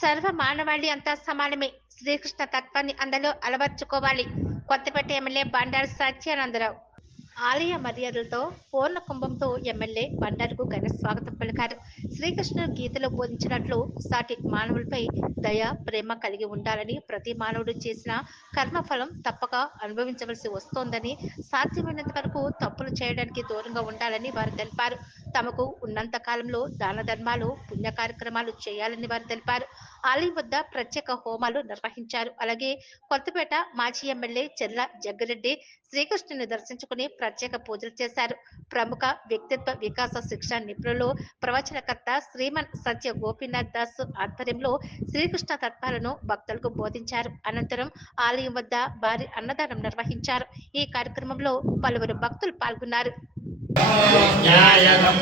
సర్వ మానవాళి అంతా సమానమే. శ్రీకృష్ణ తత్వాన్ని అందరూ అలవర్చుకోవాలి. కొత్తపేట ఎమ్మెల్యే బండారు సత్యానందరావు. ఆలయ మర్యాదలతో పూర్ణ కుంభంతో ఎమ్మెల్యే బండారుకు ఘన స్వాగతం పలికారు. శ్రీకృష్ణుడు గీతలో బోధించినట్లు సాటి మానవులపై దయ ప్రేమ కలిగి ఉండాలని ప్రతి మానవుడు చేసిన కర్మఫలం తప్పక అనుభవించవలసి వస్తోందని సాధ్యమైనంత వరకు తప్పులు చేయడానికి దూరంగా ఉండాలని వారు తెలిపారు. తమకు ఉన్నంత కాలంలో దాన ధర్మాలు పుణ్య కార్యక్రమాలు చేయాలని వారు తెలిపారు. ఆలయం వద్ద ప్రత్యేక హోమాలు నిర్వహించారు. అలాగే కొత్తపేట మాజీ ఎమ్మెల్యే చెర్ల జగ్గిరెడ్డి శ్రీకృష్ణుని దర్శించుకుని ప్రత్యేక పూజలు చేశారు. ప్రముఖ వ్యక్తిత్వ వికాస శిక్షణ నిపుణులు ప్రవచనకర్త శ్రీమన్ సత్య గోపీనాథ్ దాస్ ఆధ్వర్యంలో శ్రీకృష్ణ తత్వాలను భక్తులకు బోధించారు. అనంతరం ఆలయం వద్ద భారీ అన్నదానం నిర్వహించారు. ఈ కార్యక్రమంలో పలువురు భక్తులు పాల్గొన్నారు. జ్ఞాయదం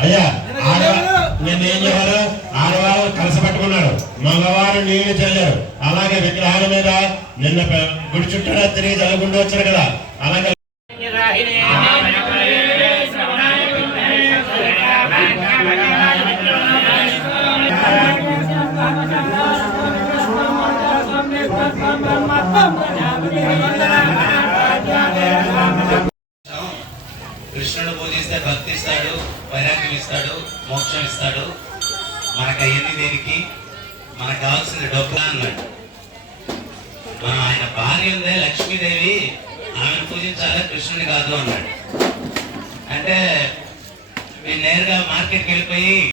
అయ్యా ఆడవా నిన్న ఏం చేశారు? ఆడవారు కలస పట్టుకున్నారు. మగవారు నీళ్ళు చల్లారు. అలాగే విగ్రహాల మీద నిన్న గుడి చుట్టూ తిరిగి చదువుకుంటూ వచ్చారు కదా. అలాగే కృష్ణుడు పూజిస్తే భక్తి ఇస్తాడు వైరాగ్యం ఇస్తాడు మోక్షం ఇస్తాడు. మనకు అయ్యింది దేనికి? మనకు కావాల్సిన డబ్బు అన్నాడు. మనం ఆయన భార్య ఉందే లక్ష్మీదేవి ఆమెను పూజించాలి కృష్ణుని కాదు అన్నాడు. అంటే మేము నేరుగా మార్కెట్కి వెళ్ళిపోయి